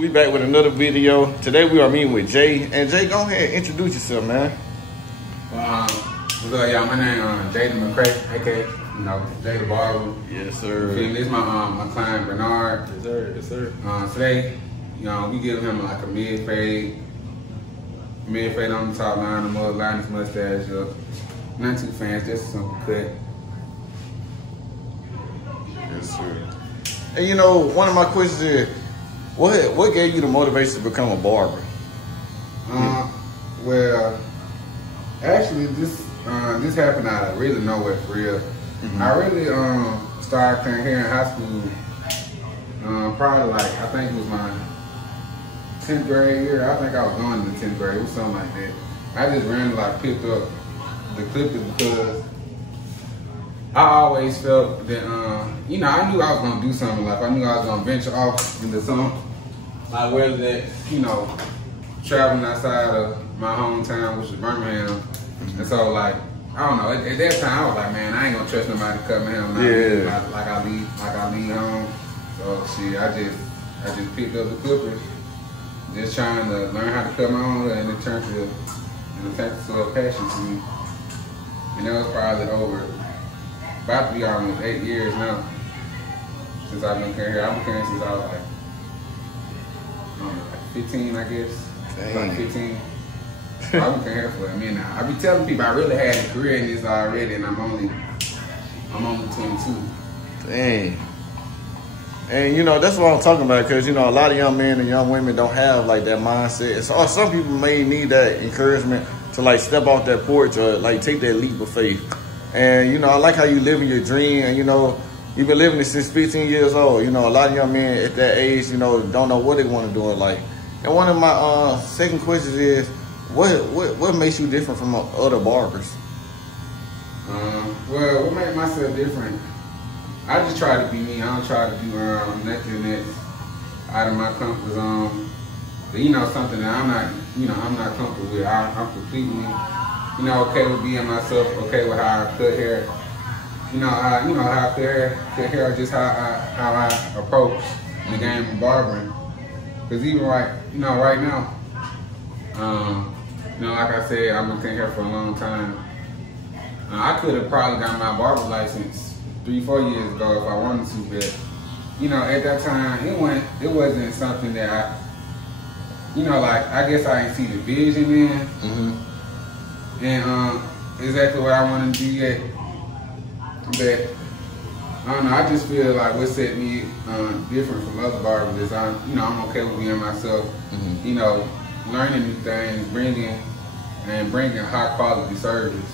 We back with another video. Today we are meeting with Jay. And Jay, go ahead and introduce yourself, man. What's up, y'all? My name is Jayyd McCray, aka Jay the Barber. Yes, sir. This is my client Bernard. Yes, sir. Yes, sir. Today, we give him like a mid fade on the top line, the mud line, his mustache up. Not too fancy, just a simple cut. Yes, sir. And one of my questions is, what gave you the motivation to become a barber? Well, actually, this happened out of really nowhere for real. Mm-hmm. I really started cutting hair in high school. Probably like I think it was my 10th grade year. I think I was going to the 10th grade. It was something like that. I just randomly picked up the clippers because I always felt that I knew I was gonna do something in life. I knew I was gonna venture off into something. Like whether that, traveling outside of my hometown, which is Birmingham. Mm-hmm. And so like, I don't know, at that time I was like, man, I ain't gonna trust nobody to cut my hair like I leave home. So shit, I just picked up the clippers, just trying to learn how to cut my own hair, and it turned to a passion for me. And that was probably about to be almost 8 years now since I've been cutting hair. I've been cutting since I was like 15, I guess. Dang. Like 15. So I've been cutting hair for a minute now. I be telling people I really had a career in this already, and I'm only 22. Dang. And that's what I'm talking about, because a lot of young men and young women don't have like that mindset. So some people may need that encouragement to like step off that porch or like take that leap of faith. And I like how you living your dream, and you've been living it since 15 years old. A lot of young men at that age, don't know what they want to do in life. And one of my second questions is, what makes you different from other barbers? Well, what makes myself different? I just try to be me. I don't try to do nothing that's out of my comfort zone. But, something that I'm not comfortable with. I'm completely, okay with being myself. Okay with how I cut hair. How I cut hair, just how I approach the game of barbering. Because even right now, like I said, I've been cutting hair for a long time. I could have probably got my barber license 3-4 years ago if I wanted to, but at that time it wasn't something that I guess I didn't see the vision in, mm-hmm. and exactly what I wanted to do yet. But I don't know. I just feel like what set me different from other barbers is I'm okay with being myself. Mm-hmm. Learning new things, bringing high quality service.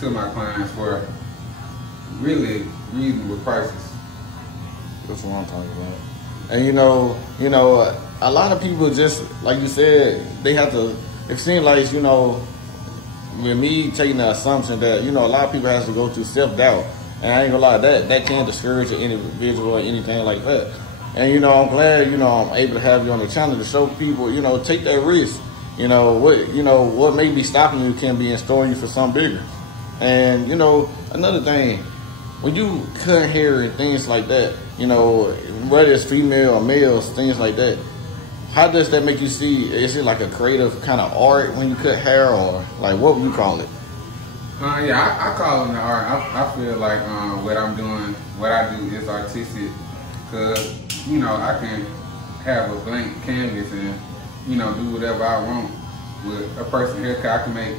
To my clients for really reasonable prices. That's what I'm talking about. And a lot of people, just like you said, they have to. It seems like with me taking the assumption that a lot of people have to go through self-doubt, and I ain't gonna lie, that can discourage an individual or anything like that. And I'm glad I'm able to have you on the channel to show people take that risk. What may be stopping you can be in store you for something bigger. And another thing, when you cut hair and things like that, whether it's female or males, things like that, how does that make you see? Is it like a creative kind of art when you cut hair, or like what would you call it? Yeah, I call it an art. I feel like what I do is artistic, because I can have a blank canvas and do whatever I want with a person's haircut. I can make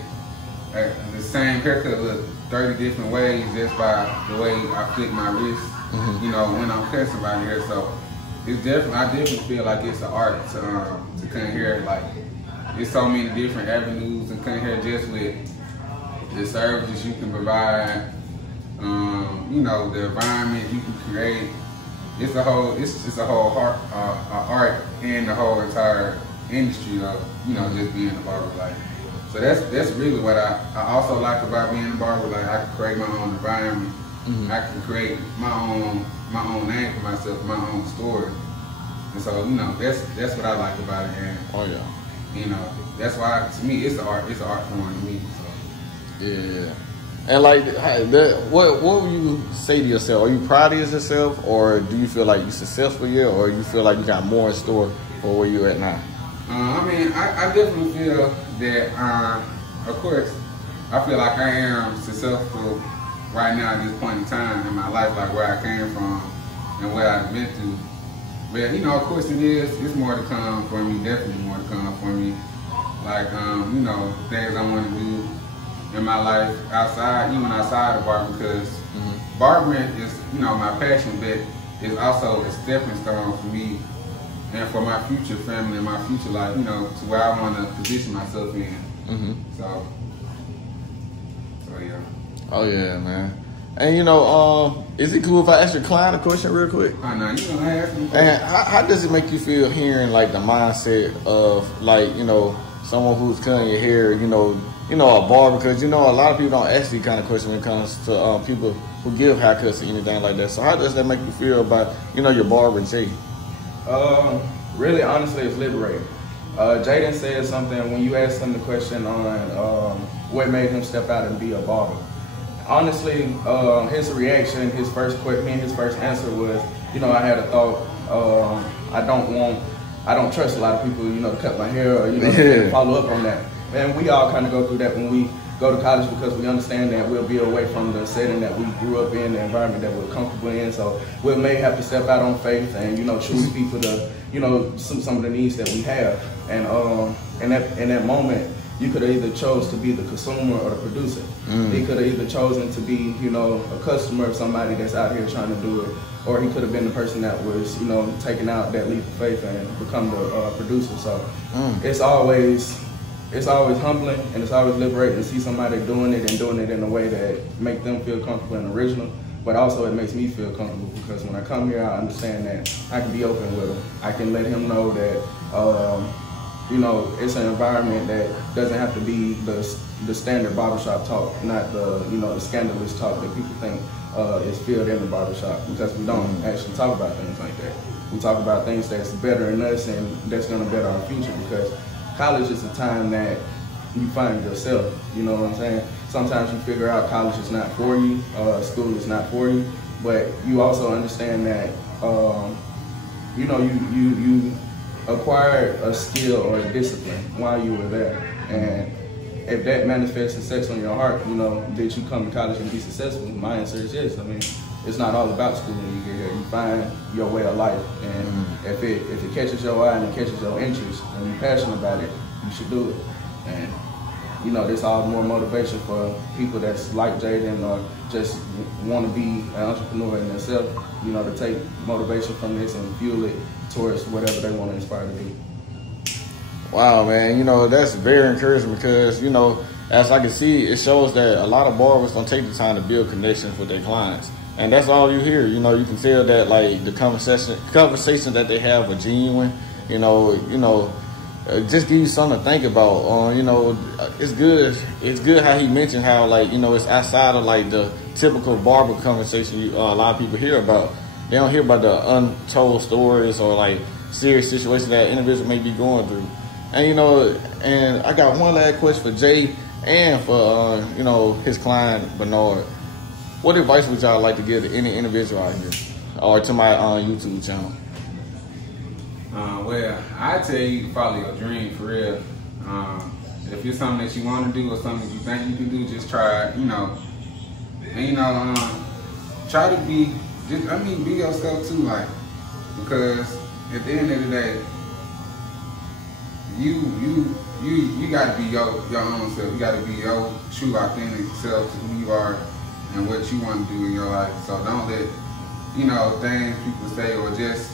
the same haircut look 30 different ways just by the way I flick my wrist, mm-hmm. When I'm cutting somebody's hair. So I definitely feel like it's an art to cut hair. Like, there's so many different avenues in cutting hair, just with the services you can provide, the environment you can create. It's a whole art in the whole entire industry of just being a barber. Like, so that's really what I also like about being a barber. Like, I can create my own environment. Mm-hmm. I can create my own name for myself, my own story. And so that's what I like about it. And oh yeah, that's why to me it's an art form to me. So. Yeah. And like, what would you say to yourself? Are you proud of yourself, or do you feel like you're successful yet, or you feel like you got more in store for where you're at now? I mean, I definitely feel that, of course, I feel like I am successful right now at this point in time in my life, like where I came from and where I've been through. But, you know, of course it's more to come for me, definitely more to come for me. Like, you know, things I want to do in my life outside, even outside of barber, because barbering is, you know, my passion, but it's also a stepping stone for me and for my future family and my future life, you know, to where I want to position myself in. So yeah. Oh yeah, man. And you know, is it cool if I ask your client a question real quick? Oh no, you don't ask me. And how does it make you feel hearing like the mindset of like, you know, someone who's cutting your hair, you know, a barber? Because you know a lot of people don't ask these kind of questions when it comes to people who give haircuts or anything like that. So how does that make you feel about, you know, your barber Jay? Really, honestly, it's liberating. Jaden said something when you asked him the question on what made him step out and be a barber. Honestly, his reaction, his first answer was, you know, I had a thought. I don't trust a lot of people, you know, to cut my hair or, you know, follow up on that. And we all kind of go through that when we go to college, because we understand that we'll be away from the setting that we grew up in, the environment that we're comfortable in. So we may have to step out on faith and, you know, choose people to, you know, some of the needs that we have. And in that moment, you could have either chose to be the consumer or the producer. He could have either chosen to be, you know, a customer of somebody that's out here trying to do it, or he could have been the person that was, you know, taking out that leap of faith and become the producer. So it's always humbling and it's always liberating to see somebody doing it and doing it in a way that make them feel comfortable and original. But also it makes me feel comfortable, because when I come here, I understand that I can be open with him. I can let him know that, you know, it's an environment that doesn't have to be the standard barbershop talk, not the, you know, the scandalous talk that people think is filled in the barbershop, because we don't actually talk about things like that. We talk about things that's better in us and that's gonna better our future, because college is a time that you find yourself, you know what I'm saying? Sometimes you figure out college is not for you, school is not for you, but you also understand that, you know, you acquired a skill or a discipline while you were there. And if that manifests success on your heart, you know, did you come to college and be successful? My answer is yes. I mean, it's not all about school when you get here. You find your way of life, and if it catches your eye and it catches your interest and you're passionate about it, you should do it. And you know, there's all more motivation for people that's like Jaden or just want to be an entrepreneur in themselves, you know, to take motivation from this and fuel it towards whatever they want to inspire to do. Wow, man, you know, that's very encouraging, because, you know, as I can see, it shows that a lot of barbers don't take the time to build connections with their clients. And that's all you hear. You know, you can tell that, like, the conversation that they have are genuine. You know, just give you something to think about. You know, it's good. It's good how he mentioned how, like, you know, it's outside of like the typical barber conversation a lot of people hear about. They don't hear about the untold stories or like serious situations that individuals may be going through. And you know, and I got one last question for Jay and for you know, his client Bernard. What advice would y'all like to give to any individual out here, or to my YouTube channel? Well, I tell you to follow your dream for real. If it's something that you want to do or something that you think you can do, just try it, you know. And you know, try to be, be yourself too, like, because at the end of the day, you got to be your own self. You got to be your true, authentic self to who you are and what you want to do in your life. So don't let, you know, things people say or just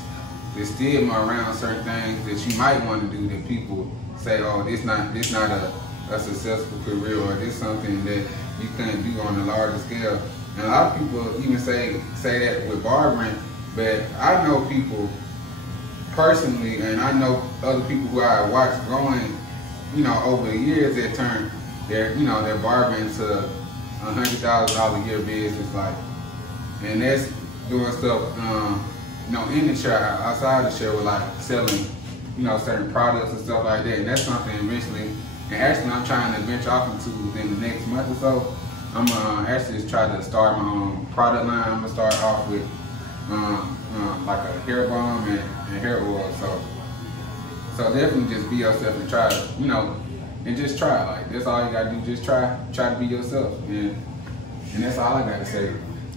the stigma around certain things that you might want to do that people say, oh, this not a successful career, or this something that you can't do on a larger scale. And a lot of people even say that with barbering, but I know people personally, and I know other people who I watched growing, you know, over the years that turned their barbering into $100,000 a year business, like, and that's doing stuff, you know, in the shop, outside the shop, with like selling, you know, certain products and stuff like that. And that's something eventually, and actually I'm trying to venture off into within the next month or so. I'm actually just trying to start my own product line. I'm gonna start off with like a hair balm and hair oil. So definitely just be yourself and try, you know, and just try. Like that's all you gotta do. Just try to be yourself, and that's all I gotta say.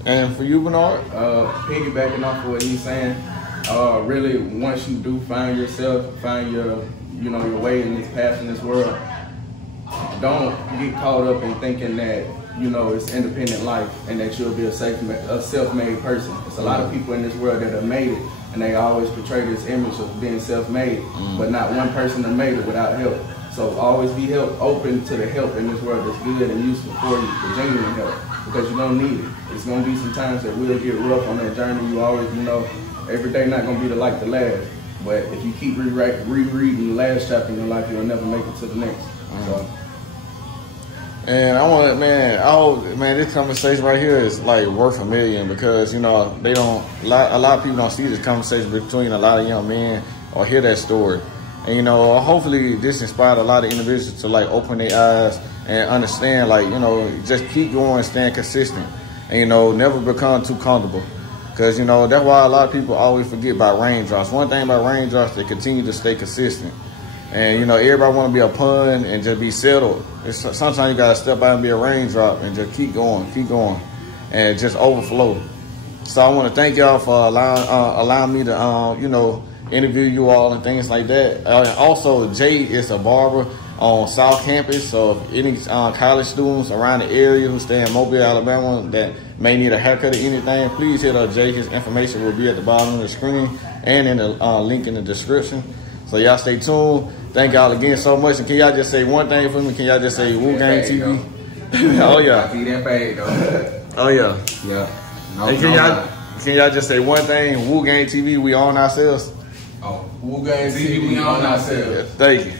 And for you, Bernard, piggybacking off of what he's saying, really once you do find yourself, find your, you know, your way in this path in this world, don't get caught up in thinking that, you know, it's independent life and that you'll be a self-made person. There's a lot of people in this world that have made it, and they always portray this image of being self-made, but not one person has made it without help. So always be open to the help in this world that's good and useful for you, the genuine help, because you're gonna need it. It's gonna be some times that will get rough on that journey. You always, you know, every day not gonna be like the last. But if you keep rereading the last chapter in your life, you'll never make it to the next. So. And I want, man, this conversation right here is like worth a million, because, you know, a lot of people don't see this conversation between a lot of young men or hear that story. And, you know, hopefully this inspired a lot of individuals to like open their eyes and understand, like, you know, just keep going, staying consistent, and, you know, never become too comfortable. Because, you know, that's why a lot of people always forget about raindrops. One thing about raindrops, they continue to stay consistent. And, you know, everybody want to be a pun and just be settled. Sometimes you got to step out and be a raindrop and just keep going, and just overflow. So I want to thank y'all for allowing me to, you know, interview you all and things like that. Also, Jayyd is a barber on South Campus, so if any college students around the area who stay in Mobile, Alabama, that may need a haircut or anything, please hit up Jayyd. His information will be at the bottom of the screen and in the link in the description. So y'all stay tuned. Thank y'all again so much. And can y'all just say one thing for me? Can y'all just say WooGang TV? Oh yeah. Be that paid though. Oh yeah. Yeah. No, and can y'all just say one thing? WooGang TV, we own ourselves. Oh, WooGang TV, we own ourselves. Yeah, thank you.